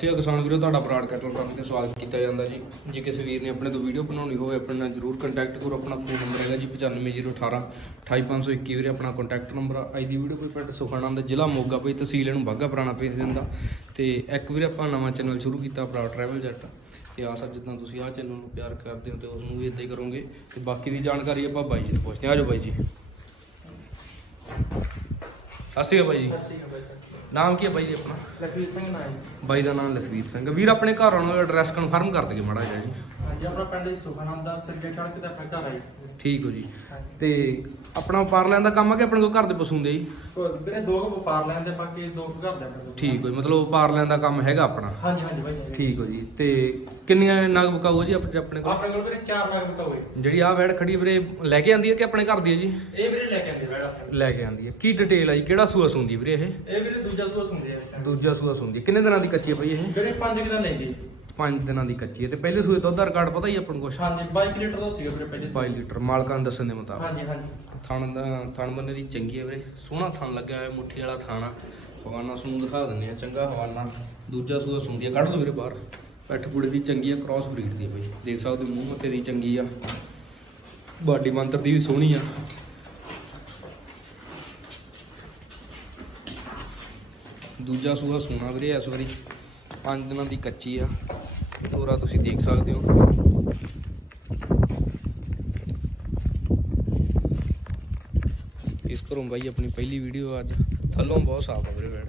ਸ਼੍ਰੀ ਅਕਾਲ ਕਿਸਾਨ ਵੀਰੋ, ਤੁਹਾਡਾ ਬਰਾਡ ਕੈਟਲ ਫਾਰਮ ਤੇ ਸਵਾਗਤ ਕੀਤਾ ਜਾਂਦਾ ਜੀ। ਜੇ ਕਿਸੇ ਵੀਰ ਨੇ ਆਪਣੇ ਤੋਂ ਵੀਡੀਓ ਬਣਾਉਣੀ ਹੋਵੇ, ਆਪਣੇ ਨਾਲ ਜਰੂਰ ਕੰਟੈਕਟ ਕਰੋ। ਆਪਣਾ ਫੋਨ ਨੰਬਰ ਹੈਗਾ ਜੀ 9518 28521 ਵੀਰੇ, ਆਪਣਾ ਕੰਟੈਕਟ ਨੰਬਰ ਆ। ਅੱਜ ਦੀ ਵੀਡੀਓ ਕੋਈ ਪਿੰਡ ਸੁਖਾਨੰਦ, ਜ਼ਿਲ੍ਹਾ ਮੋਗਾ ਪਈ, ਤਹਿਸੀਲ ਇਹਨੂੰ ਬਾਗਾ ਪੁਰਾਣਾ ਭੇਜ ਦਿੰਦਾ। ਤੇ ਇੱਕ ਵੀਰੇ ਆਪਾਂ ਨਵਾਂ ਚੈਨਲ ਸ਼ੁਰੂ ਕੀਤਾ ਬਰਾਡ ਟਰੈਵਲ ਜੱਟ ਤੇ ਆਸ ਆ ਜਿੱਦਾਂ ਤੁਸੀਂ ਆਹ ਚੈਨਲ ਨੂੰ ਪਿਆਰ ਕਰਦੇ ਹੋ ਤੇ ਉਸ ਨੂੰ ਵੀ ਇਦਾਂ ਹੀ ਕਰੋਗੇ। ਤੇ ਬਾਕੀ ਦੀ ਜਾਣਕਾਰੀ ਆਪਾਂ ਬਾਈ ਜੀ ਤੋਂ ਪੁੱਛਦੇ ਹਾਂ। ਆਜੋ ਬਾਈ ਜੀ। ਸਤਿ ਸ਼੍ਰੀ ਅਕਾਲ ਬਾਈ ਜੀ ਨਾਮ ਕੀ ਹੈ ਬਾਈ ਜੀ ਆਪਣਾ? ਲਖਵੀਰ ਸਿੰਘ ਨਾਮ ਹੈ ਬਾਈ ਦਾ ਨਾਮ ਲਖਵੀਰ ਸਿੰਘ। ਵੀਰ ਆਪਣੇ ਘਰ ਆਉਣ ਦਾ ਐਡਰੈਸ ਕਨਫਰਮ ਕਰ ਦਈਏ ਮਾੜਾ ਜਿਹਾ ਜੀ। ਹਾਂਜੀ ਆਪਣਾ ਪਿੰਡ ਸੁਖਨਾਮ ਦਾ ਸਿਰਗੇ ਸੜਕ ਤੇ ਆਪਣਾ ਘਰ ਆਈ ਠੀਕ ਹੋ ਜੀ। ਤੇ ਆਪਣਾ ਵਪਾਰ ਲੈਣ ਦਾ ਕੰਮ ਆ ਕਿ ਆਪਣੇ ਕੋਲ ਘਰ ਦੇ ਪਸ਼ੂ ਹੁੰਦੇ ਜੀ? ਵੀਰੇ ਦੋ ਕੁ ਵਪਾਰ ਲੈਂਦੇ ਬਾਕੀ ਦੋ ਕੁ ਘਰ ਦੇ ਆਪਣੇ ਕੋਲ। ਠੀਕ ਹੋ ਜੀ ਮਤਲਬ ਵਪਾਰ ਲੈਣ ਦਾ ਕੰਮ ਹੈਗਾ ਆਪਣਾ? ਹਾਂਜੀ ਹਾਂਜੀ ਭਾਈ ਠੀਕ ਹੋ ਜੀ। ਤੇ ਕਿੰਨੀਆਂ ਨਗ ਬਕਾਊ ਜੀ ਆਪਣੇ ਆਪਣੇ ਕੋਲ? ਆਪਣੇ ਕੋਲ ਵੀਰੇ 4 ਲੱਖ ਰੁਪਏ ਹੋਏ ਜਿਹੜੀ ਆ ਵੈੜ ਖੜੀ ਵੀਰੇ ਲੈ ਕੇ ਆਂਦੀ ਹੈ ਕਿ ਆਪਣੇ ਘਰ ਦੀ ਹੈ ਜੀ? ਇਹ ਵੀਰੇ ਲੈ ਕੇ ਆਂਦੇ ਬੈੜ ਲੈ ਕੇ ਆਂਦੀ ਹੈ ਕੀ ਡਿਟੇਲ ਆ ਜੀ? ਕਿਹੜਾ ਸੂਆ ਸੁੰਦੀ ਵੀਰੇ ਇਹ? ਇਹ ਵੀਰੇ ਦੂਜਾ ਸੂਸ ਹੁੰਦੇ ਆ ਇਸ ਟਾਈਮ ਦੂਜਾ ਸੂਆ ਸੁੰਦੀ। ਕਿੰਨੇ ਦਿਨਾਂ ਦੀ ਕੱਚੀ ਬਈ ਇਹ? ਵੀਰੇ 5 ਕਿਲੋ ਲੈਂਦੀ 5 ਦਿਨਾਂ ਦੀ ਕੱਚੀ ਹੈ ਤੇ ਪਹਿਲੇ ਸੂਏ ਦੁੱਧ ਦਾ ਰਿਕਾਰਡ ਪਤਾ ਹੀ ਆਪਾਂ ਨੂੰ ਕੁਛ? ਹਾਂਜੀ 22 ਲੀਟਰ ਦਾ ਸੀਗਾ ਵੀਰੇ ਪਹਿਲੇ 22 ਲੀਟਰ ਮਾਲਕਾਂ ਦੇ ਦੱਸਣ ਦੇ ਮੁਤਾਬਕ। ਹਾਂਜੀ ਹਾਂਜੀ। ਥਣ ਦਾ ਥਣ ਬੰਨੇ ਦੀ ਚੰਗੀ ਹੈ ਵੀਰੇ। ਸੋਹਣਾ ਥਣ ਲੱਗਿਆ ਹੋਇਆ ਮੁੱਠੀ ਵਾਲਾ ਥਾਣਾ ਹਵਾਨਾ ਸੂਨ ਦਿਖਾ ਦਿੰਦੇ ਆ ਚੰਗਾ ਹਵਾਨਾ। ਦੂਜਾ ਸੂਆ ਸੁੰਦੀ ਆ ਕੱਢ ਲਓ ਵੀਰੇ ਬਾਹਰ। ਪੈਠ ਪੁੜੇ ਦੀ ਚੰਗੀ ਆ ਕ੍ਰਾਸ ਬਰੀਡ ਦੀ ਆ ਬਈ। ਦੇਖ ਸਕਦੇ ਹੋ ਮੂੰਹ ਮੱਥੇ ਦੀ ਚੰਗੀ ਆ। ਬਾਡੀ ਮੰਤਰ ਦੀ ਵੀ ਸੋਹਣੀ ਆ। ਦੂਜਾ ਸੂਆ ਸੋਨਾ ਵੀਰੇ ਇਸ ਵਾਰੀ 5 ਦਿਨਾਂ ਦੀ ਕੱਚੀ ਆ। ਤੋਰਾ ਤੁਸੀਂ ਦੇਖ ਸਕਦੇ ਹੋ। ਇਸ ਘਰੋਂ ਬਾਈ ਆਪਣੀ ਪਹਿਲੀ ਵੀਡੀਓ ਅੱਜ। ਥੱਲੋਂ ਬਹੁਤ ਸਾਫ਼ ਆ ਵੀਰੇ ਬੈਡ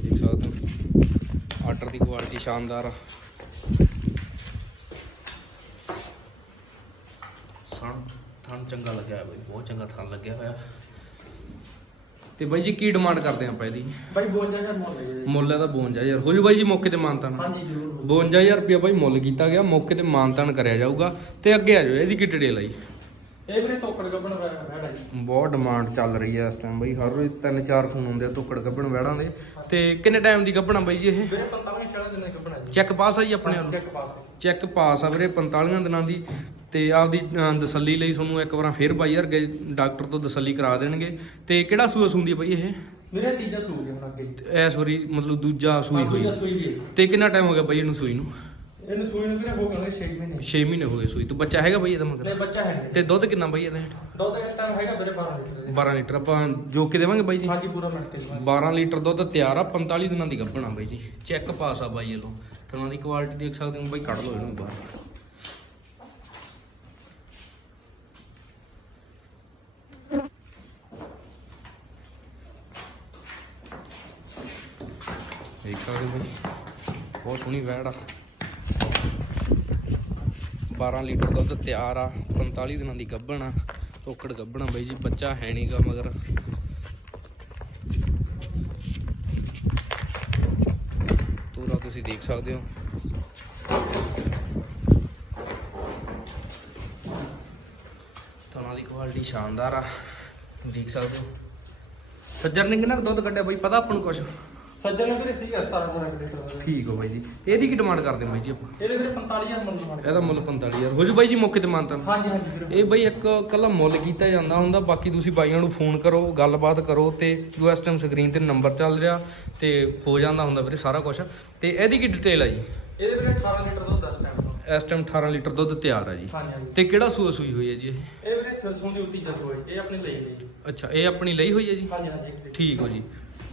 ਦੇਖ ਸਕਦੇ ਹੋ। ਆਰਡਰ ਦੀ ਕੁਆਲਿਟੀ ਸ਼ਾਨਦਾਰ ਆ। ਥਣ ਚੰਗਾ ਲੱਗਿਆ ਹੋਇਆ ਬਾਈ, ਬਹੁਤ ਚੰਗਾ ਥਣ ਲੱਗਿਆ ਹੋਇਆ। ਤੇ ਬਾਈ ਜੀ ਕੀ ਡਿਮਾਂਡ ਕਰਦੇ ਆਪਾਂ ਇਹਦੀ? ਭਾਈ 52000 ਮੁੱਲ ਹੈ ਜੀ। ਮੁੱਲ ਇਹਦਾ 52000 ਹੋ ਜੂ ਬਾਈ ਜੀ ਮੌਕੇ ਤੇ ਮਾਨਤਾਨ। ਹਾਂਜੀ ਜ਼ਰੂਰ 52000 ਰੁਪਇਆ ਬਾਈ ਮੁੱਲ ਕੀਤਾ ਗਿਆ। ਮੌਕੇ ਤੇ ਮਾਨਤਾਨ ਕਰਿਆ ਜਾਊਗਾ। ਤੇ ਅੱਗੇ ਆ ਜਾਓ ਇਹਦੀ ਕੀ ਡਿਟੇਲ ਆ ਜੀ ਇਹ ਵੀਰੇ ਤੋਕੜ ਗੱਬਣ ਬੈੜ ਹੈ ਜੀ। ਬਹੁਤ ਡਿਮਾਂਡ ਚੱਲ ਰਹੀ ਹੈ ਇਸ ਟਾਈਮ ਬਈ। ਹਰ ਰੋਜ਼ ਤਿੰਨ ਚਾਰ ਫੋਨ ਆਉਂਦੇ ਆ ਤੋਕੜ ਗੱਬਣ ਵੈੜਾਂ ਦੇ। ਤੇ ਕਿੰਨੇ ਟਾਈਮ ਦੀ ਗੱਬਣਾ ਬਈ ਇਹ? ਵੀਰੇ 45 40 ਦਿਨਾਂ ਦੀ ਗੱਬਣ ਹੈ ਜੀ। ਚੈੱਕ ਪਾਸ ਆ ਜੀ ਆਪਣੇ ਵੱਲੋਂ? ਚੈੱਕ ਪਾਸ ਚੈੱਕ ਪਾਸ ਆ ਵੀਰੇ 45 ਦਿਨਾਂ ਦੀ। ਤੇ ਆਪਦੀ ਤਸੱਲੀ ਲਈ ਤੁਹਾਨੂੰ ਇੱਕ ਵਾਰ ਫੇਰ ਬਾਈ ਯਾਰ ਡਾਕਟਰ ਤੋਂ ਤਸੱਲੀ ਕਰਾ ਦੇਣਗੇ। ਤੇ ਕਿਹੜਾ ਸੂਆ ਸੁੰਦੀ ਬਈ ਇਹ? ਵੀਰੇ ਤੀਜਾ ਹੈ ਹੁਣ ਅੱਗੇ। ਐਸ ਵਾਰੀ ਮਤਲਬ ਦੂਜਾ ਸੂਈ ਹੋਈ। ਸੂਈ। ਤੇ ਕਿੰਨਾ ਟਾਈਮ ਹੋ ਗਿਆ ਬਈ ਇਹਨੂੰ ਸੂਈ ਨੂੰ? ਇਹਨੂੰ ਸੂਈ ਨੂੰ ਵੀਰੇ ਹੋ ਗਏ? 6 ਮਹੀਨੇ। 6 ਮਹੀਨੇ ਹੋ ਗਏ ਸੂਈ। ਤੋਂ ਬੱਚਾ ਹੈਗਾ ਬਈ ਇਹਦਾ ਨਹੀਂ ਮਗਰ ਬੱਚਾ ਹੈ ਨਹੀਂ ਤੇ ਦੁੱਧ ਕਿੰਨਾ ਬਈ ਇਹਦਾ ਦੁੱਧ ਇਸ ਟਾਈਮ ਹੈਗਾ ਵੀਰੇ 12 ਲੀਟਰ ਦੇ। 12 ਲੀਟਰ। ਆਪਾਂ ਜੋ ਕੇ ਦੇਵਾਂਗੇ ਬਾਈ ਜੀ? ਹਾਂਜੀ ਪੂਰਾ ਮਿੰਟ ਕੇ ਜੀ 12 ਲੀਟਰ ਦੁੱਧ ਤਿਆਰ ਆ 45 ਦਿਨਾਂ ਦੀ ਗੱਭਣਾ ਬਾਈ ਜੀ। ਚੈੱਕ ਪਾਸ ਆ ਬਾਈ ਇਹ ਲੋ ਤੁਹਾਨੂੰ ਦੀ ਕੁਆਲਿਟੀ ਦੇਖ ਸਕਦੇ ਹੋ ਬਾਈ ਕੱਢ ਲਓ ਇਹਨੂੰ ਬਾਹਰ। ਦੇਖ ਸਕਦੇ ਹੋ ਬਾਈ ਬਹੁਤ ਸੋਹਣੀ ਵੈੜ ਆ। 12 ਲੀਟਰ ਦੁੱਧ ਤਿਆਰ ਆ 45 ਦਿਨਾਂ ਦੀ ਗੱਭਣ ਆ ਟੋਕੜ ਗੱਭਣਾ ਬਾਈ ਜੀ, ਬੱਚਾ ਹੈ ਨਹੀਂਗਾ ਮਗਰ। ਤੋਰਾ ਤੁਸੀਂ ਦੇਖ ਸਕਦੇ ਹੋ। ਤਣਾ ਦੀ ਕੁਆਲਿਟੀ ਸ਼ਾਨਦਾਰ ਆ, ਦੇਖ ਸਕਦੇ ਹੋ। ਸੱਜਰ ਨੇ ਕਿੰਨਾ ਕੁ ਦੁੱਧ ਕੱਢਿਆ ਬਈ, ਪਤਾ ਆਪਾਂ ਨੂੰ ਕੁਛ? ਸੱਜਣ ਨੂੰ ਵੀਰੇ ਸੀ 17 ਰੁਪਏ ਲੀਟਰ ਦਾ। ਠੀਕ ਹੋ ਬਾਈ ਜੀ। ਤੇ ਇਹਦੀ ਕੀ ਡਿਮਾਂਡ ਕਰਦੇ ਬਾਈ ਜੀ ਆਪਾਂ? ਇਹਦੇ ਵੀਰੇ 45000 ਮੁੱਲ ਮੰਗ ਇਹਦਾ ਮੁੱਲ 45000 ਹੋ ਜੂ ਬਾਈ ਜੀ ਮੌਕੇ ਤੇ ਮਾਨਤਾ ਹਾਂਜੀ ਹਾਂਜੀ ਵੀਰੇ। ਇਹ ਬਈ ਇੱਕ ਕੱਲਾ ਮੁੱਲ ਕੀਤਾ ਜਾਂਦਾ ਹੁੰਦਾ ਬਾਕੀ ਤੁਸੀਂ ਬਾਈਆਂ ਨੂੰ ਫੋਨ ਕਰੋ ਗੱਲਬਾਤ ਕਰੋ ਤੇ ਜੋ ਇਸ ਟਾਈਮ ਸਕਰੀਨ ਤੇ ਨੰਬਰ ਚੱਲ ਰਿਹਾ ਤੇ ਹੋ ਜਾਂਦਾ ਹੁੰਦਾ ਵੀਰੇ ਸਾਰਾ ਕੁਝ ਤੇ ਇਹਦੀ ਕੀ ਡਿਟੇਲ ਆ ਜੀ? ਇਹਦੇ ਵੀਰੇ 18 ਲੀਟਰ ਦੁੱਧ 10 ਟਾਈਮ ਇਸ ਟਾਈਮ 18 ਲੀਟਰ ਦੁੱਧ ਤਿਆਰ ਆ ਜੀ। ਤੇ ਕਿਹੜਾ ਸੂਆ ਸੂਈ ਹੋਈ ਹੈ ਜੀ ਇਹ? ਇਹ ਵੀਰੇ ਸਰਸੋਂ ਦੀ ਉੱਤੀ ਜਸ ਹੋਏ ਇਹ ਆਪਣੀ ਲਈ ਲਈ ਅੱਛਾ ਇਹ ਆਪਣੀ ਲਈ ਹੋਈ ਹੈ ਜੀ? ਹਾਂਜੀ ਹਾਂਜੀ ਠੀਕ ਹੋ ਜੀ।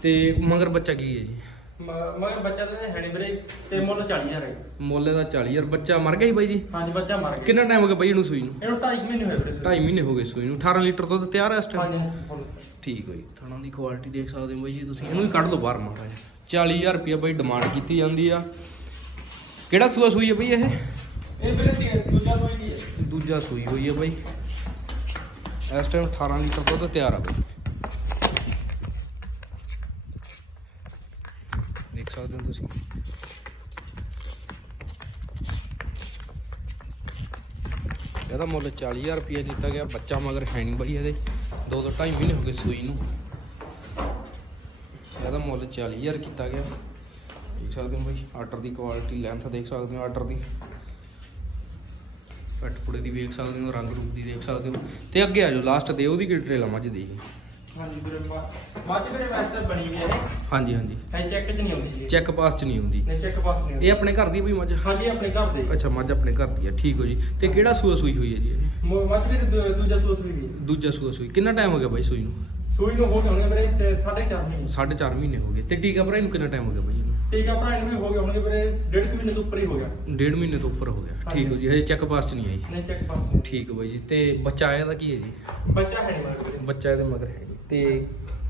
ਤੇ ਮਗਰ ਬੱਚਾ ਕੀ ਹੈ ਜੀ? ਮ- ਮਗਰ ਬੱਚਾ ਤਾਂ ਹੈ ਨਹੀਂ ਵੀਰੇ ਤੇ ਮੁੱਲ 40000 ਹੈ। ਮੁੱਲ ਦਾ 40000 ਬੱਚਾ ਮਰ ਗਿਆ ਜੀ ਬਾਈ ਜੀ? ਹਾਂਜੀ ਬੱਚਾ ਮਰ ਗਿਆ। ਕਿੰਨਾ ਟਾਈਮ ਹੋ ਗਿਆ ਬਾਈ ਇਹਨੂੰ ਸੂਈ ਨੂੰ? ਇਹਨੂੰ 2.5 ਮਹੀਨੇ ਹੋਏ ਵੀਰੇ 2.5 ਮਹੀਨੇ ਹੋ ਗਏ ਸੂਈ ਨੂੰ। 18 ਲੀਟਰ ਦੁੱਧ ਤਿਆਰ ਹੈ ਇਸ ਟਾਈਮ ਹਾਂਜੀ। ਠੀਕ ਹੈ ਜੀ। ਥਣਾ ਦੀ ਕੁਆਲਿਟੀ ਦੇਖ ਸਕਦੇ ਹੋ ਬਾਈ ਜੀ ਤੁਸੀਂ। ਇਹਨੂੰ ਵੀ ਕੱਢ ਲਓ ਬਾਹਰ ਮਾੜਾ ਜਿਹਾ। 40000 ਰੁਪਏ ਬਾਈ ਡਿਮਾਂਡ ਕੀਤੀ ਜਾਂਦੀ ਆ। ਕਿਹੜਾ ਸੂਆ ਸੂਈ ਹੈ ਬਾਈ ਇਹ? ਇਹ ਵੀਰੇ ਸੀ ਦੂਜਾ ਸੂਈ ਵੀ ਹੈ। ਦੂਜਾ ਸੂਈ ਹੋਈ ਹੈ ਬਾਈ। ਇਸ ਟਾਈਮ 18 ਲੀਟਰ ਦੁੱਧ ਤਿਆਰ ਆ ਬਾਈ ਦੇਖ ਸਕਦੇ ਹੋ ਤੁਸੀਂ। ਇਹਦਾ ਮੁੱਲ 40000 ਰੁਪਏ ਦਿੱਤਾ ਗਿਆ, ਬੱਚਾ ਮਗਰ ਹੈ ਨਹੀਂ ਬਾਈ ਇਹਦੇ। ਦੋ ਦੋ ਢਾਈ ਮਹੀਨੇ ਹੋ ਗਏ ਸੂਈ ਨੂੰ। ਇਹਦਾ ਮੁੱਲ 40000 ਕੀਤਾ ਗਿਆ। ਦੇਖ ਸਕਦੇ ਹੋ ਬਾਈ ਆਰਡਰ ਦੀ ਕੁਆਲਿਟੀ ਲੈਂਥ ਦੇਖ ਸਕਦੇ ਹੋ ਆਰਡਰ ਦੀ। ਪੱਟ ਦੀ ਵੇਖ ਸਕਦੇ ਹੋ ਰੰਗ ਰੂਪ ਦੀ ਦੇਖ ਸਕਦੇ ਹੋ। ਤੇ ਅੱਗੇ ਆ ਜਾਓ ਲਾਸਟ ਦੇ ਉਹਦੀ ਕਿਹੜੀ ਟ੍ਰੇਲ ਆ ਮੱਝ ਦੀ ਹਾਂਜੀ ਵੀਰੇ ਮਾ- ਮੱਝ ਵੀਰੇ ਵੈਸੇ ਤਾਂ ਬਣੀ ਵੀ ਹੈ ਹਾਂਜੀ ਹਾਂਜੀ। ਇਹ ਚੈੱਕ ਚ ਨਹੀਂ ਆਉਂਦੀ ਜੀ। ਚੈੱਕ ਪਾਸ ਚ ਨਹੀਂ ਹੁੰਦੀ ਨਹੀਂ ਚੈੱਕ ਪਾਸ ਨਹੀਂ ਇਹ ਆਉਂਦੀ ਆਪਣੇ ਘਰ ਦੀ ਵੀ ਮੱਝ? ਹਾਂਜੀ ਆਪਣੇ ਘਰ ਦੇ। ਅੱਛਾ ਮੱਝ ਆਪਣੇ ਘਰ ਦੀ ਆ ਠੀਕ ਹੋ ਜੀ। ਤੇ ਕਿਹੜਾ ਸੂਆ ਸੂਈ ਹੋਈ ਹੈ ਜੀ ਇਹ? ਮ- ਮੱਝ ਵੀਰੇ ਦੂ- ਦੂਜਾ ਸੂਸ ਵੀ ਹੈ। ਦੂਜਾ ਸੂਆ ਸੂਈ। ਕਿੰਨਾ ਟਾਈਮ ਹੋ ਗਿਆ ਬਾਈ ਸੂਈ ਨੂੰ? ਸੂਈ ਨੂੰ ਹੋ ਗਏ ਹੋਣਗੇ ਵੀਰੇ ਤੇ ਸਾਢੇ ਚਾਰ ਮਹੀਨੇ। ਹੋ ਗਏ। ਤੇ ਟੀਕਾ ਭਰਾ ਇਹਨੂੰ ਕਿੰਨਾ ਟਾਈਮ ਹੋ ਗਿਆ ਬਾਈ ਇਹਨੂੰ? ਠੀਕ ਆ ਭਰਾ ਇਹਨੂੰ ਵੀ ਹੋ ਗਏ ਹੋਣਗੇ ਵੀਰੇ ਡੇਢ ਕੁ ਮਹੀਨੇ ਤੋਂ ਉੱਪਰ ਹੀ ਹੋ ਗਿਆ। ਡੇਢ ਮਹੀਨੇ ਤੋਂ ਉੱਪਰ ਹੋ ਗਿਆ। ਠੀਕ ਹੋ ਜੀ ਹਜੇ ਚੈੱਕ ਪਾਸ ਚ ਨਹੀਂ ਆਈ। ਨਹੀਂ ਚੈੱਕ ਪਾਸ ਨਹੀਂ ਠੀਕ ਬਾਈ ਜੀ। ਤੇ ਬੱਚਾ ਆਇਆ ਦਾ ਕੀ ਹੈ ਜੀ? ਬੱਚਾ ਹੈ ਨਹੀਂ ਮਗਰ ਵੀਰੇ। ਬੱਚਾ ਇਹਦੇ ਮਗਰ ਹੈ ਜੀ ਤੇ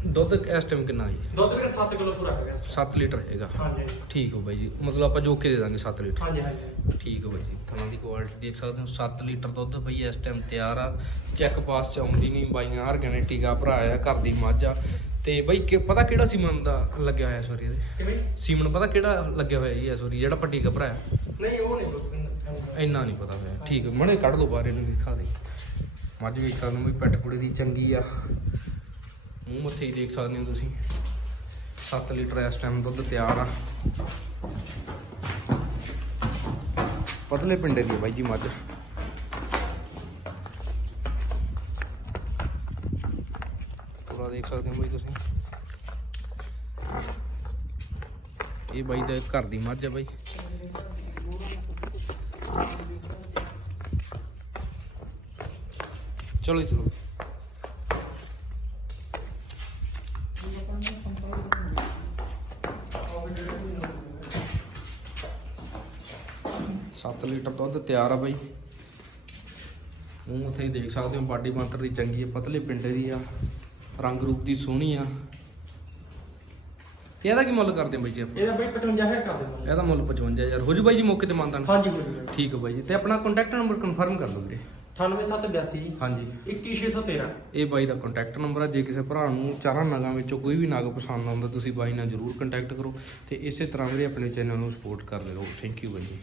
ਦੁੱਧ ਇਸ ਟਾਈਮ ਕਿੰਨਾ ਜੀ? ਦੁੱਧ ਵੀਰੇ 7 ਕਿਲੋ ਪੂਰਾ ਹੈਗਾ। 7 ਲੀਟਰ ਹੈਗਾ। ਹਾਂਜੀ। ਠੀਕ ਹੋ ਬਾਈ ਜੀ। ਮਤਲਬ ਆਪਾਂ ਜੋ ਕੇ ਦੇ ਦਾਂਗੇ 7 ਲੀਟਰ। ਹਾਂਜੀ ਹਾਂਜੀ। ਠੀਕ ਹੋ ਬਾਈ ਜੀ। ਥਣਾ ਦੀ ਕੁਆਲਿਟੀ ਦੇਖ ਸਕਦੇ ਹੋ 7 ਲੀਟਰ ਦੁੱਧ ਬਈ ਇਸ ਟਾਈਮ ਤਿਆਰ ਆ। ਚੈੱਕ ਪਾਸ ਚ ਆਉਂਦੀ ਨਹੀਂ ਬਾਈਆਂ ਆਰਗੈਨਿਕ ਟੀਕਾ ਭਰਾ ਆ ਘਰ ਦੀ ਮੱਝ ਆ। ਤੇ ਬਈ ਕਿ- ਪਤਾ ਕਿਹੜਾ ਸੀਮਨ ਦਾ ਲੱਗਿਆ ਹੋਇਆ ਸੋਰੀ ਇਹਦੇ? ਕਿਵੇਂ? ਸੀਮਨ ਪਤਾ ਕਿਹੜਾ ਲੱਗਿਆ ਹੋਇਆ ਜੀ ਸੋਰੀ ਜਿਹੜਾ ਪੱਟੀ ਟੀਕਾ ਭਰਾਇਆ? ਨਹੀਂ ਉਹ ਨਹੀਂ ਬਸ ਇੰਨਾ ਨਹੀਂ ਪਤਾ ਹੋਇਆ। ਠੀਕ ਮਣੇ ਕੱਢ ਲਓ ਬਾਹਰ ਇਹਨੂੰ ਦਿਖਾ ਦੇ। ਮੱਝ ਵੇਖ ਸਕਦੇ ਹੋ ਵੀ ਪੈਟ ਪੁੜੇ ਦੀ ਚੰਗੀ ਆ। ਮੂੰਹ ਮੱਥੇ ਹੀ ਦੇਖ ਸਕਦੇ ਹੋ ਤੁਸੀਂ। 7 ਲੀਟਰ ਇਸ ਟਾਈਮ ਦੁੱਧ ਤਿਆਰ ਆ। ਪਤਲੇ ਪਿੰਡੇ ਦੀ ਬਾਈ ਜੀ ਮੱਝ। ਪੂਰਾ ਦੇਖ ਸਕਦੇ ਹੋ ਬਾਈ ਤੁਸੀਂ। ਇਹ ਬਾਈ ਦਾ ਘਰ ਦੀ ਮੱਝ ਆ ਬਾਈ। ਚਲੋ ਚਲੋ। ਸੱਤ ਲੀਟਰ ਦੁੱਧ ਤਿਆਰ ਆ ਬਾਈ। ਮੂੰਹ ਉੱਥੇ ਹੀ ਦੇਖ ਸਕਦੇ ਹੋ ਬਾਡੀ ਬੰਤਰ ਦੀ ਚੰਗੀ ਹੈ ਪਤਲੇ ਪਿੰਡੇ ਦੀ ਆ ਰੰਗ ਰੂਪ ਦੀ ਸੋਹਣੀ ਆ। ਤੇ ਇਹਦਾ ਕੀ ਮੁੱਲ ਕਰਦੇ ਬਾਈ ਜੀ ਆਪਾਂ? ਇਹਦਾ ਬਈ 55000 ਕਰ ਦੇ ਇਹਦਾ ਮੁੱਲ 55000 ਹੋ ਜੂ ਬਾਈ ਜੀ ਮੌਕੇ ਤੇ ਮੰਨਦਾ ਹਾਂਜੀ ਹੋ ਠੀਕ ਹੈ ਬਾਈ ਜੀ। ਤੇ ਆਪਣਾ ਕੰਟੈਕਟ ਨੰਬਰ ਕਨਫਰਮ ਕਰ ਦਿਓ ਵੀਰੇ। 98782 ਹਾਂਜੀ। 21613 ਇਹ ਬਾਈ ਦਾ ਕੰਟੈਕਟ ਨੰਬਰ ਆ ਜੇ ਕਿਸੇ ਭਰਾ ਨੂੰ ਚਾਰਾਂ ਨਗਾਂ ਵਿੱਚੋਂ ਕੋਈ ਵੀ ਨਗ ਪਸੰਦ ਆਉਂਦਾ ਤੁਸੀਂ ਬਾਈ ਨਾਲ ਜਰੂਰ ਕੰਟੈਕਟ ਕਰੋ ਤੇ ਇਸੇ ਤਰ੍ਹਾਂ ਵੀਰੇ ਆਪਣੇ ਚੈਨਲ ਨੂੰ ਸਪੋਰਟ ਕਰਦੇ ਰਹੋ ਥੈਂਕ ਯੂ ਬਾਈ